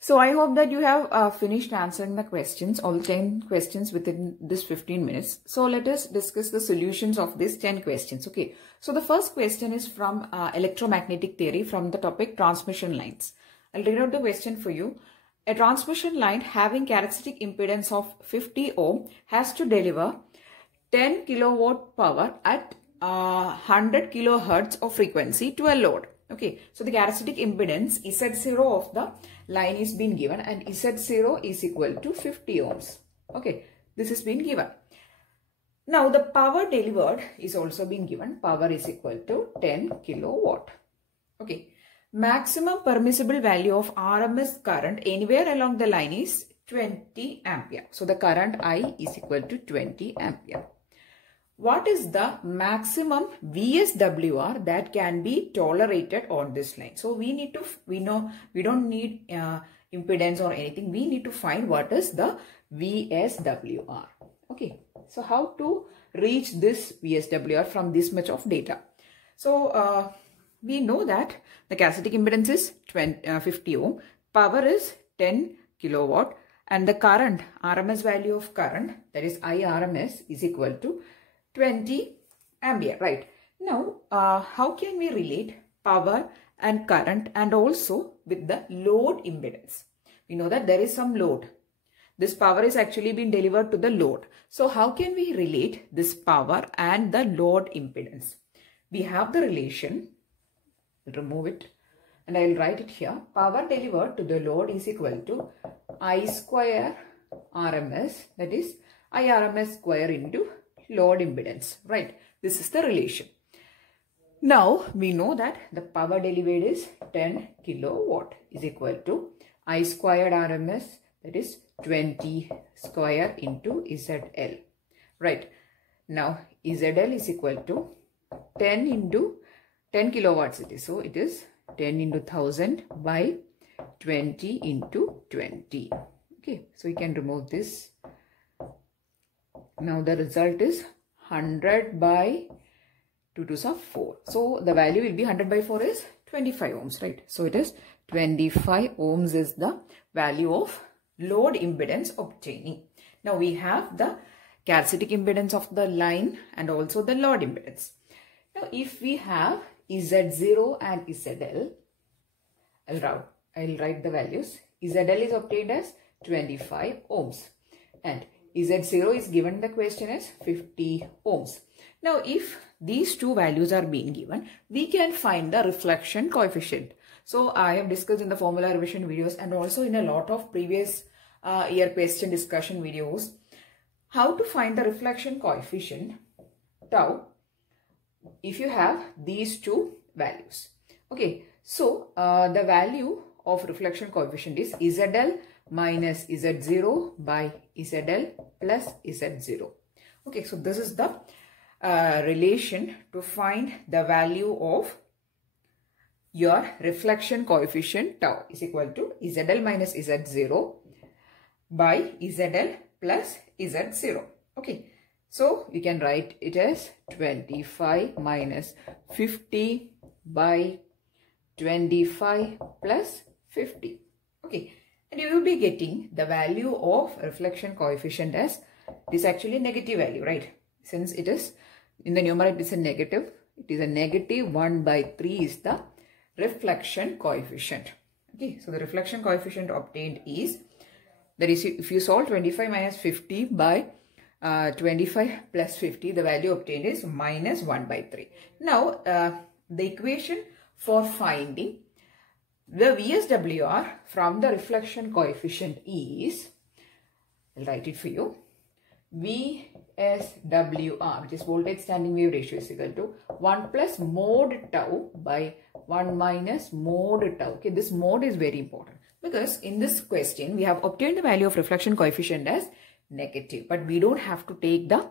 So I hope that you have finished answering the questions, all 10 questions within this 15 minutes. So let us discuss the solutions of these 10 questions. Okay. So the first question is from electromagnetic theory from the topic transmission lines. I'll read out the question for you. A transmission line having characteristic impedance of 50 ohm has to deliver 10 kilowatt power at 100 kilohertz of frequency to a load. Okay, so the characteristic impedance Z0 of the line is being given and Z0 is equal to 50 ohms. Okay, this is being given. Now the power delivered is also being given. Power is equal to 10 kilowatt. Okay, maximum permissible value of RMS current anywhere along the line is 20 ampere. So the current I is equal to 20 ampere. What is the maximum VSWR that can be tolerated on this line? So we don't need impedance or anything. We need to find what is the VSWR. Okay. So how to reach this VSWR from this much of data? So we know that the characteristic impedance is 50 ohm. Power is 10 kilowatt. And the current, RMS value of current, that is IRMS, is equal to 20 ampere, right? Now, how can we relate power and current and also with the load impedance? We know that there is some load. This power is actually being delivered to the load. So, how can we relate this power and the load impedance? We have the relation, I'll remove it and I will write it here. Power delivered to the load is equal to I square RMS, that is IRMS square into load impedance, right? This is the relation. Now we know that the power delivered is 10 kilowatt is equal to I squared RMS, that is 20 square into ZL, right? Now ZL is equal to 10 into 10 kilowatts it is. So it is 10 into 1000 by 20 into 20. Okay, so we can remove this. Now the result is 100 by 2 2s are 4. So the value will be 100 by 4 is 25 ohms, right? So it is 25 ohms is the value of load impedance obtaining. Now we have the characteristic impedance of the line and also the load impedance. Now if we have Z0 and ZL, I'll write the values. ZL is obtained as 25 ohms and Z0 is given in the question as 50 ohms. Now, if these two values are being given, we can find the reflection coefficient. So, I have discussed in the formula revision videos and also in a lot of previous year question discussion videos, how to find the reflection coefficient tau if you have these two values. Okay, so the value of reflection coefficient is ZL minus Z0 by ZL plus Z0. Okay, so this is the relation to find the value of your reflection coefficient tau is equal to ZL minus Z0 by ZL plus Z0. Okay, so you can write it as 25 minus 50 by 25 plus 50. Okay, and you will be getting the value of reflection coefficient as it is actually negative value, right? Since it is in the numerator, it is a negative. It is a negative 1 by 3 is the reflection coefficient. Okay, so the reflection coefficient obtained is, that is, if you solve 25 minus 50 by 25 plus 50, the value obtained is minus 1 by 3. Now, the equation for finding the VSWR from the reflection coefficient is, I'll write it for you, VSWR, which is voltage standing wave ratio, is equal to 1 plus mode tau by 1 minus mode tau. Okay, this mode is very important because in this question, we have obtained the value of reflection coefficient as negative, but we don't have to take the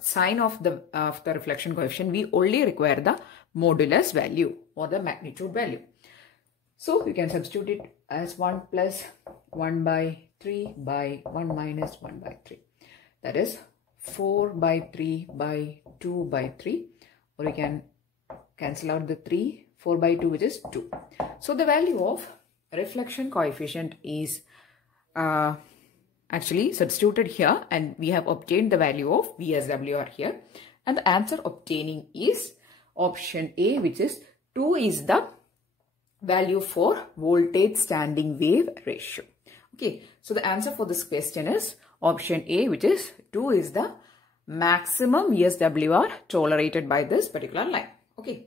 sign of the reflection coefficient. We only require the modulus value or the magnitude value. So you can substitute it as 1 plus 1 by 3 by 1 minus 1 by 3. That is 4 by 3 by 2 by 3. Or you can cancel out the 3, 4 by 2, which is 2. So the value of reflection coefficient is actually substituted here, and we have obtained the value of VSWR here, and the answer obtaining is option A, which is 2 is the value for voltage standing wave ratio. Okay, so the answer for this question is option A, which is 2 is the maximum VSWR tolerated by this particular line. Okay,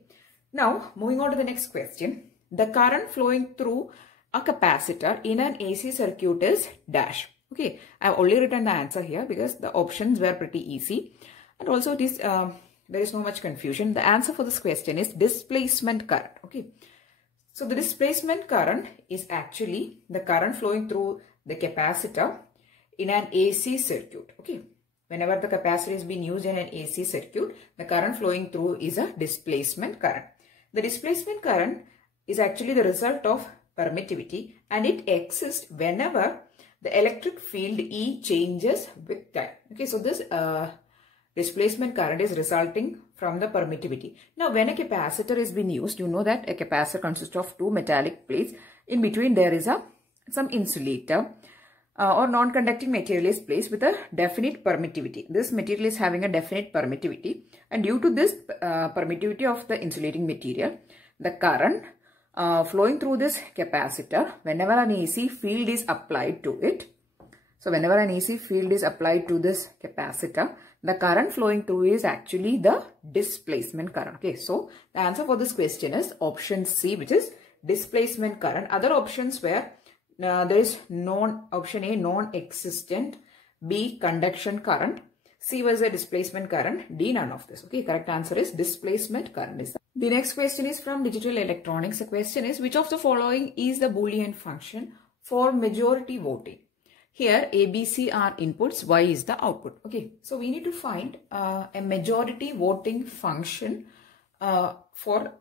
now moving on to the next question. The current flowing through a capacitor in an AC circuit is dash. Okay, I have only written the answer here because the options were pretty easy, and also it is there is no much confusion. The answer for this question is displacement current. Okay, so the displacement current is actually the current flowing through the capacitor in an AC circuit. Okay, whenever the capacitor is being used in an AC circuit, the current flowing through is a displacement current. The displacement current is actually the result of permittivity, and it exists whenever the electric field E changes with time. Okay, so this displacement current is resulting from the permittivity. Now, when a capacitor is being used, you know that a capacitor consists of two metallic plates. In between, there is some insulator or non-conducting material is placed with a definite permittivity. This material is having a definite permittivity, and due to this permittivity of the insulating material, the current flowing through this capacitor, whenever an AC field is applied to it, so whenever an AC field is applied to this capacitor, the current flowing through is actually the displacement current. Okay, so the answer for this question is option C, which is displacement current. Other options were there is option A, non-existent, B, conduction current, C was a displacement current, D, none of this. Okay, correct answer is displacement current. The next question is from digital electronics. The question is, which of the following is the Boolean function for majority voting? Here A, B, C are inputs, Y is the output. Okay, so we need to find a majority voting function for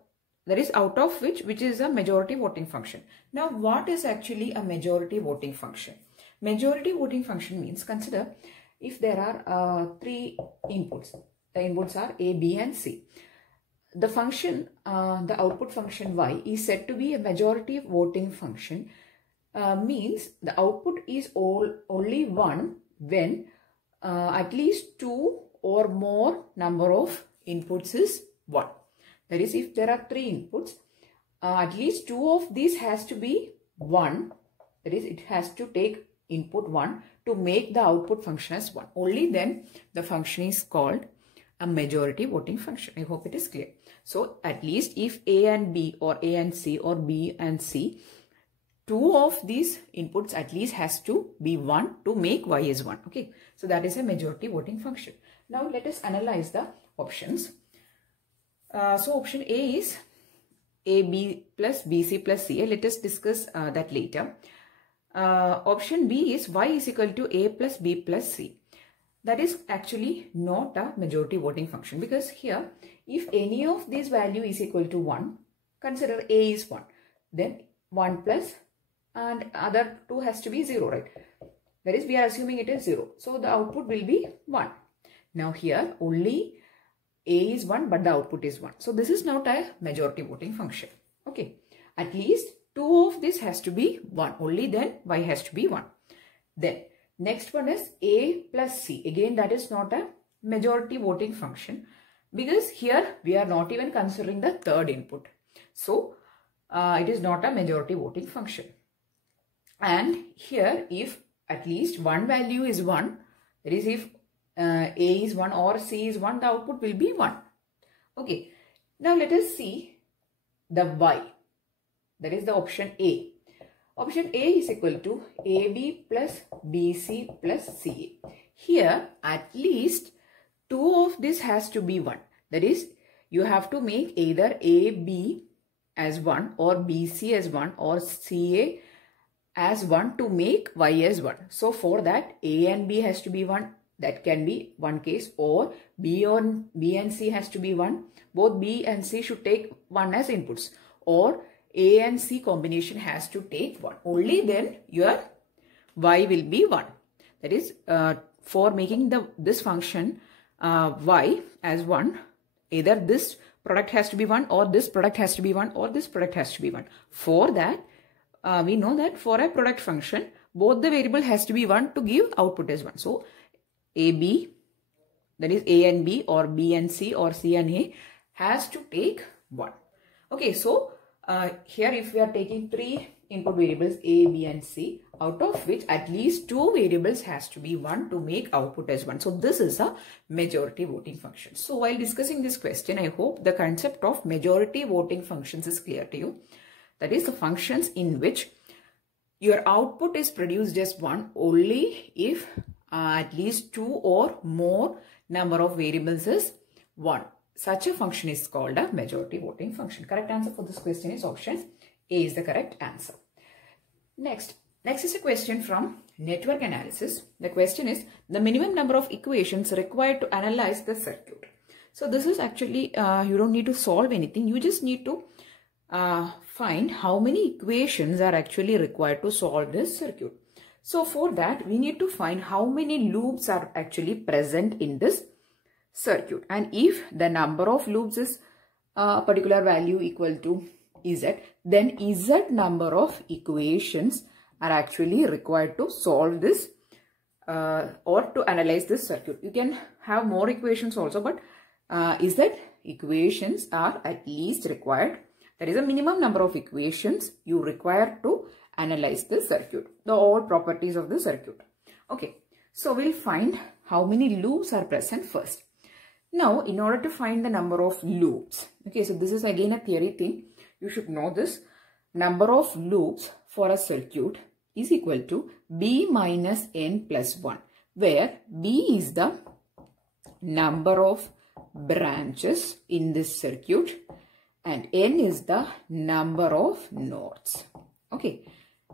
that is out of which is a majority voting function. Now, what is actually a majority voting function? Majority voting function means, consider if there are three inputs. The inputs are A, B and C. The function, the output function Y is said to be a majority voting function. Means the output is only one when at least 2 or more number of inputs is 1. That is, if there are 3 inputs, at least 2 of these has to be 1. That is, it has to take input 1 to make the output function as 1. Only then the function is called a majority voting function. I hope it is clear. So at least if A and B or A and C or B and C, 2 of these inputs at least has to be 1 to make Y is 1. Okay, so that is a majority voting function. Now let us analyze the options. So option A is AB plus BC plus CA. Let us discuss that later. Option B is Y is equal to A plus B plus C. That is actually not a majority voting function, because here if any of these value is equal to 1, consider A is 1, then 1 plus and other 2 has to be 0, right? That is, we are assuming it is 0. So the output will be 1. Now here only A is 1 but the output is 1. So this is not a majority voting function. Okay. At least 2 of this has to be 1. Only then Y has to be 1. Then next one is A plus C. Again, that is not a majority voting function, because here we are not even considering the third input. So it is not a majority voting function. And here if at least one value is 1, that is, if A is 1 or C is 1, the output will be 1. Okay. Now let us see the Y. That is the option A. Option A is equal to AB plus BC plus CA. Here at least 2 of this has to be 1. That is, you have to make either AB as 1 or BC as 1 or CA as 1 to make Y as 1. So for that, A and B has to be 1. That can be one case, or B and C has to be 1. Both B and C should take 1 as inputs, or A and C combination has to take 1. Only then your Y will be 1. That is, for making this function Y as 1, either this product has to be 1 or this product has to be 1 or this product has to be 1. For that, we know that for a product function, both the variable has to be 1 to give output as 1. So AB, that is A and B, or B and C, or C and A, has to take 1. Okay, so here if we are taking 3 input variables A, B and C, out of which at least 2 variables has to be 1 to make output as 1. So this is a majority voting function. So while discussing this question, I hope the concept of majority voting functions is clear to you. That is the functions in which your output is produced as 1 only if at least 2 or more number of variables is 1. Such a function is called a majority voting function. Correct answer for this question is option A is the correct answer. Next is a question from network analysis. The question is the minimum number of equations required to analyze the circuit. So this is actually, you don't need to solve anything. You just need to find how many equations are actually required to solve this circuit. So for that, we need to find how many loops are actually present in this circuit. And if the number of loops is a particular value equal to Z, then Z number of equations are actually required to solve this or to analyze this circuit. You can have more equations also, but Z equations are at least required. There is a minimum number of equations you require to analyze the circuit, all properties of the circuit. Okay, so we'll find how many loops are present first. Now, in order to find the number of loops, okay, so this is again a theory thing. You should know this. Number of loops for a circuit is equal to B minus N plus 1, where B is the number of branches in this circuit and N is the number of nodes. Okay.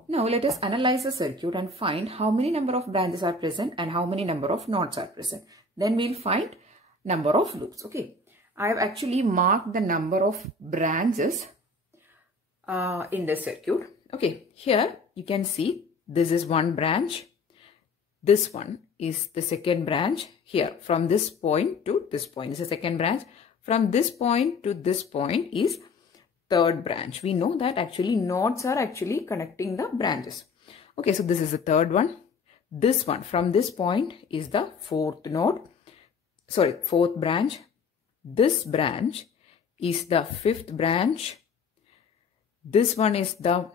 Now let us analyze the circuit and find how many number of branches are present and how many number of nodes are present. Then we'll find number of loops. Okay. I have actually marked the number of branches in the circuit. Okay. Here you can see this is one branch. This one is the second branch. Here from this point to this point is the second branch. From this point to this point is third branch. We know that actually nodes are actually connecting the branches. Okay, so this is the third one. This one from this point is the fourth branch. This branch is the fifth branch. This one is the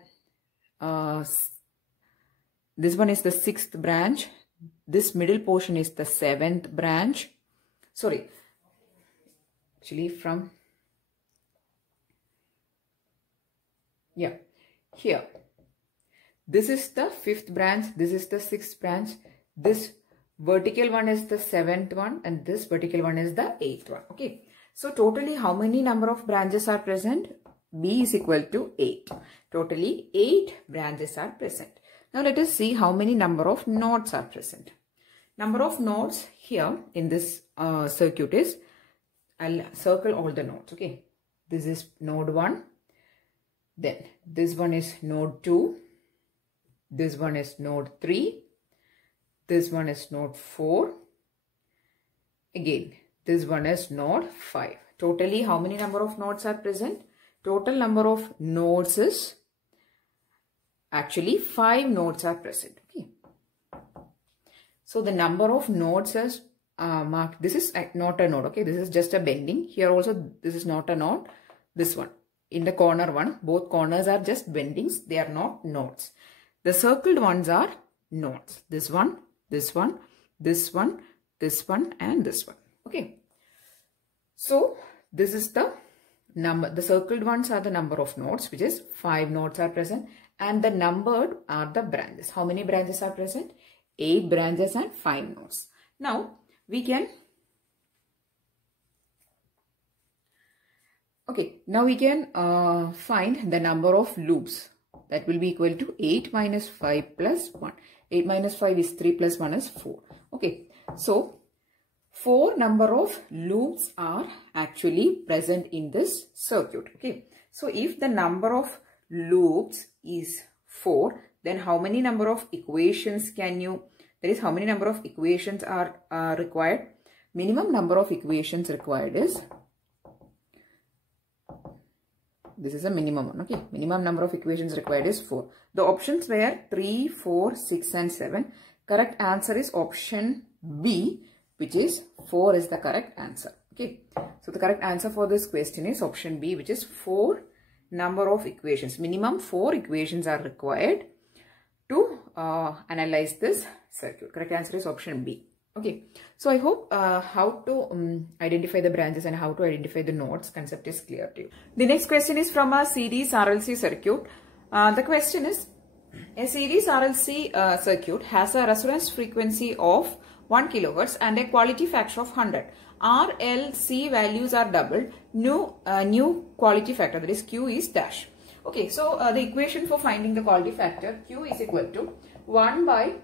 sixth branch. This middle portion is the seventh branch. Sorry, actually from here. This is the fifth branch. This is the sixth branch. This vertical one is the seventh one and this vertical one is the eighth one. Okay. So totally how many number of branches are present? B is equal to 8. Totally 8 branches are present. Now let us see how many number of nodes are present. Number of nodes here in this circuit is, I'll circle all the nodes. Okay. This is node 1. Then this one is node 2. This one is node 3. This one is node 4. Again, this one is node 5. Totally, how many number of nodes are present? Total number of nodes is actually 5 nodes are present. Okay. So the number of nodes is marked. This is not a node. Okay. This is just a bending. Here also, this is not a node. This one. In the corner one, both corners are just bendings. They are not nodes. The circled ones are nodes. This one, this one, this one, this one, and this one. Okay. So this is the number. The circled ones are the number of nodes, which is 5 nodes are present, and the numbered are the branches. How many branches are present? 8 branches and 5 nodes. Now we can find the number of loops. That will be equal to 8 minus 5 plus 1. 8 minus 5 is 3 plus 1 is 4. Okay. So 4 number of loops are actually present in this circuit. Okay. So if the number of loops is 4, then how many number of equations how many number of equations are required? Minimum number of equations required is This is a minimum one. Okay. Minimum number of equations required is 4. The options were 3, 4, 6 and 7. Correct answer is option B, which is 4 is the correct answer. Okay. So the correct answer for this question is option B, which is 4 number of equations. Minimum 4 equations are required to analyze this circuit. Correct answer is option B. Okay, so I hope how to identify the branches and how to identify the nodes concept is clear to you. The next question is from a series RLC circuit. The question is, a series RLC circuit has a resonance frequency of 1 kHz and a quality factor of 100. RLC values are doubled. New quality factor, that is Q, is dash. Okay, so the equation for finding the quality factor, Q is equal to 1 by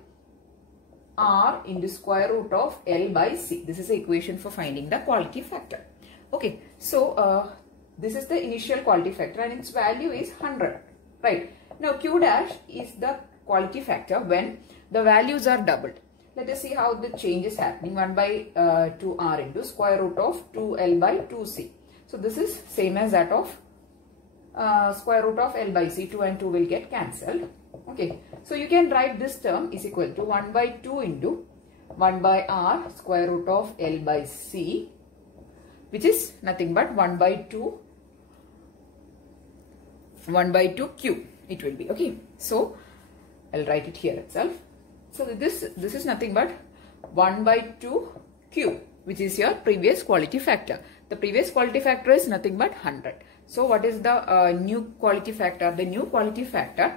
R into square root of L by C. This is the equation for finding the quality factor. Okay, so this is the initial quality factor and its value is 100. Right. Now Q dash is the quality factor when the values are doubled. Let us see how the change is happening. 1 by 2R into square root of 2L by 2C. So this is same as that of square root of L by C. 2 and 2 will get cancelled. Okay, so you can write this term is equal to 1 by 2 into 1 by R square root of L by C, which is nothing but 1 by 2 Q it will be. Okay, so I'll write it here itself. So this is nothing but 1 by 2 Q, which is your previous quality factor. The previous quality factor is nothing but 100. So what is the new quality factor? The new quality factor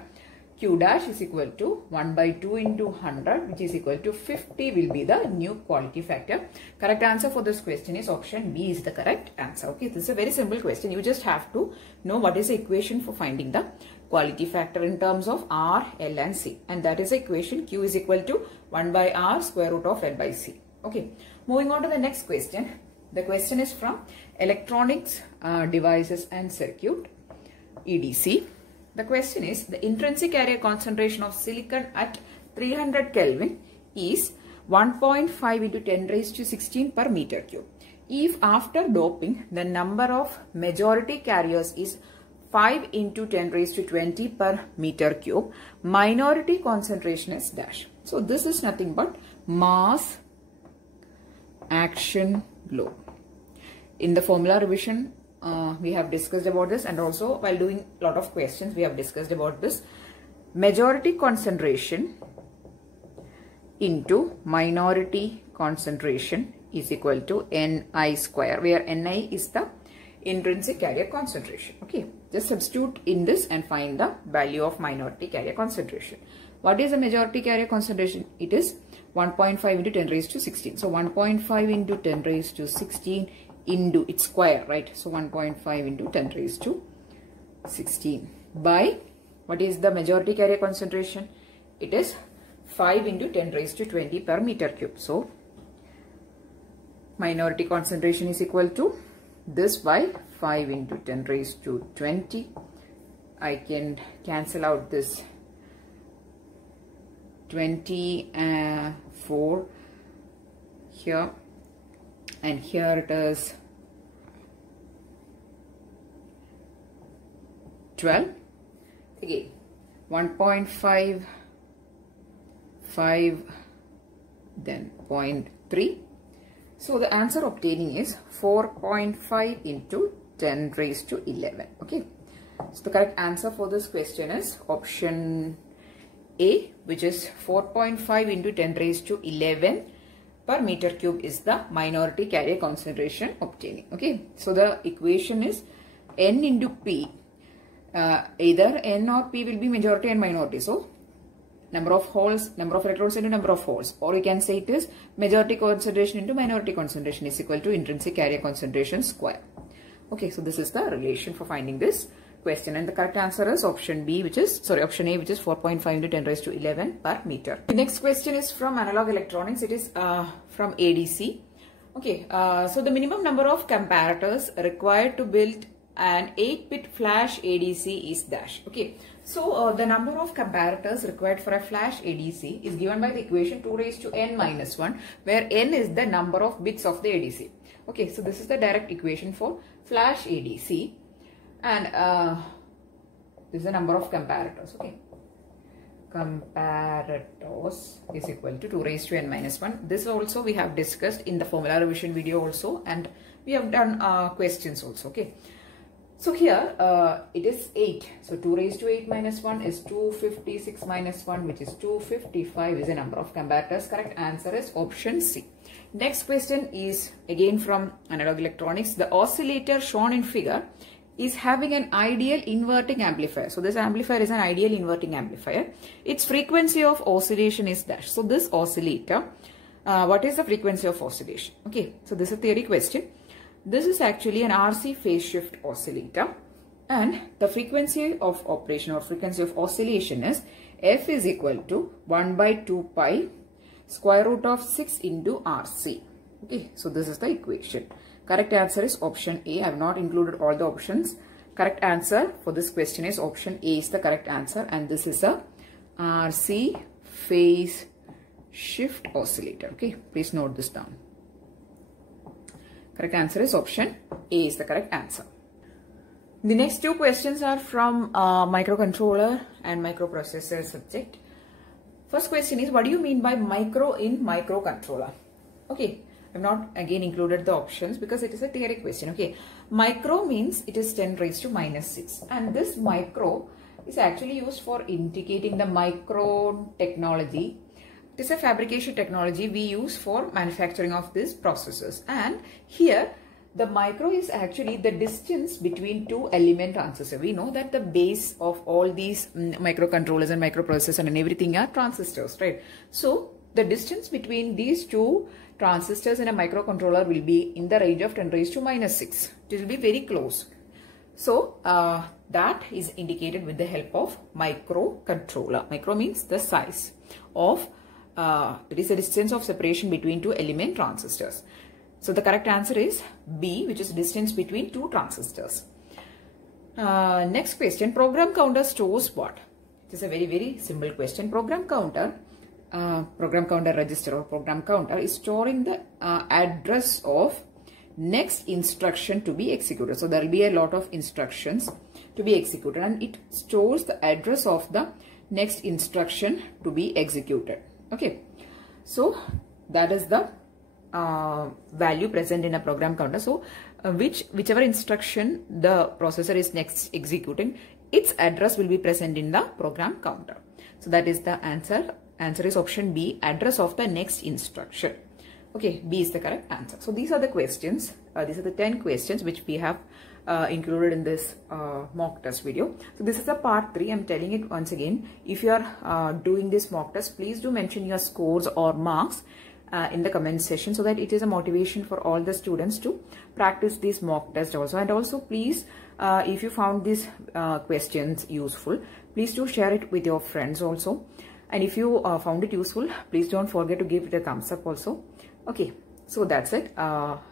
Q dash is equal to 1 by 2 into 100, which is equal to 50 will be the new quality factor. Correct answer for this question is option B is the correct answer. Okay, this is a very simple question. You just have to know what is the equation for finding the quality factor in terms of R, L and C. And that is the equation Q is equal to 1 by R square root of L by C. Okay, moving on to the next question. The question is from Electronics, Devices and Circuit, EDC. The question is, the intrinsic area concentration of silicon at 300 Kelvin is 1.5 into 10 raised to 16 per meter cube. If after doping, the number of majority carriers is 5 into 10 raised to 20 per meter cube, minority concentration is dash. So this is nothing but mass action law. In the formula revision, we have discussed about this, and also while doing a lot of questions we have discussed about this. Majority concentration into minority concentration is equal to Ni square, where Ni is the intrinsic carrier concentration. Okay, just substitute in this and find the value of minority carrier concentration. What is the majority carrier concentration? It is 1.5 into 10 raised to 16. So 1.5 into 10 raised to 16 into its square, right? So 1.5 into 10 raised to 16 by, what is the majority carrier concentration? It is 5 into 10 raised to 20 per meter cube. So minority concentration is equal to this by 5 into 10 raised to 20. I can cancel out this 24 here, and here it is 12. Again 1.5, 5, then 0.3. So the answer obtaining is 4.5 into 10 raised to 11. Okay, so the correct answer for this question is option A, which is 4.5 into 10 raised to 11 per meter cube is the minority carrier concentration obtaining. Okay, so the equation is N into P. Either N or P will be majority and minority. So number of holes, number of electrons into number of holes, or you can say it is majority concentration into minority concentration is equal to intrinsic carrier concentration square. Okay, so this is the relation for finding this question, and the correct answer is option B, which is option A, which is 4.5 into 10 raised to 11 per meter. The next question is from analog electronics. It is from ADC. Okay, so the minimum number of comparators required to build an 8-bit flash ADC is dash. Okay, so the number of comparators required for a flash ADC is given by the equation 2 raised to n minus 1, where n is the number of bits of the ADC. Okay, so this is the direct equation for flash ADC. And this is the number of comparators. Okay, comparators is equal to 2 raised to n minus 1. This also we have discussed in the formula revision video also, and we have done questions also. Okay, so here it is 8. So 2 raised to 8 minus 1 is 256 minus 1, which is 255 is the number of comparators. Correct answer is option C. Next question is again from analog electronics. The oscillator shown in figure is having an ideal inverting amplifier. So this amplifier is an ideal inverting amplifier. Its frequency of oscillation is dash. So this oscillator, what is the frequency of oscillation? Okay, so this is a theory question. This is actually an RC phase shift oscillator, and the frequency of operation or frequency of oscillation is F is equal to 1 by 2 pi square root of 6 into RC. Okay, so this is the equation. Correct answer is option A. I have not included all the options. Correct answer for this question is option A is the correct answer, and this is a RC phase shift oscillator. Okay, please note this down. Correct answer is option A is the correct answer. The next two questions are from microcontroller and microprocessor subject. First question is, what do you mean by micro in microcontroller? Okay, I have not again included the options because it is a theory question. Okay, micro means it is 10 raised to minus 6, and this micro is actually used for indicating the micro technology. It is a fabrication technology we use for manufacturing of these processors, and here the micro is actually the distance between two element transistors. We know that the base of all these microcontrollers and microprocessors and everything are transistors, right? So the distance between these two transistors in a microcontroller will be in the range of 10 raised to minus 6. It will be very close. So that is indicated with the help of microcontroller. Micro means the size of, it is the distance of separation between two element transistors. So the correct answer is B, which is distance between two transistors. Next question, program counter stores what? It is a very simple question. Program counter register or program counter is storing the address of next instruction to be executed. So there will be a lot of instructions to be executed, and it stores the address of the next instruction to be executed. Okay, so that is the value present in a program counter. So whichever instruction the processor is next executing, its address will be present in the program counter. So that is the answer. Answer is option B, address of the next instruction. Okay, B is the correct answer. So these are the questions. These are the 10 questions which we have included in this mock test video. So this is the part 3. I'm telling it once again. If you are doing this mock test, please do mention your scores or marks in the comment section, so that it is a motivation for all the students to practice this mock test also. And also please, if you found these questions useful, please do share it with your friends also. And if you found it useful, please don't forget to give it a thumbs up also. Okay, so that's it.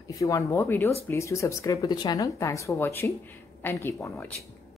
If you want more videos, please do subscribe to the channel. Thanks for watching and keep on watching.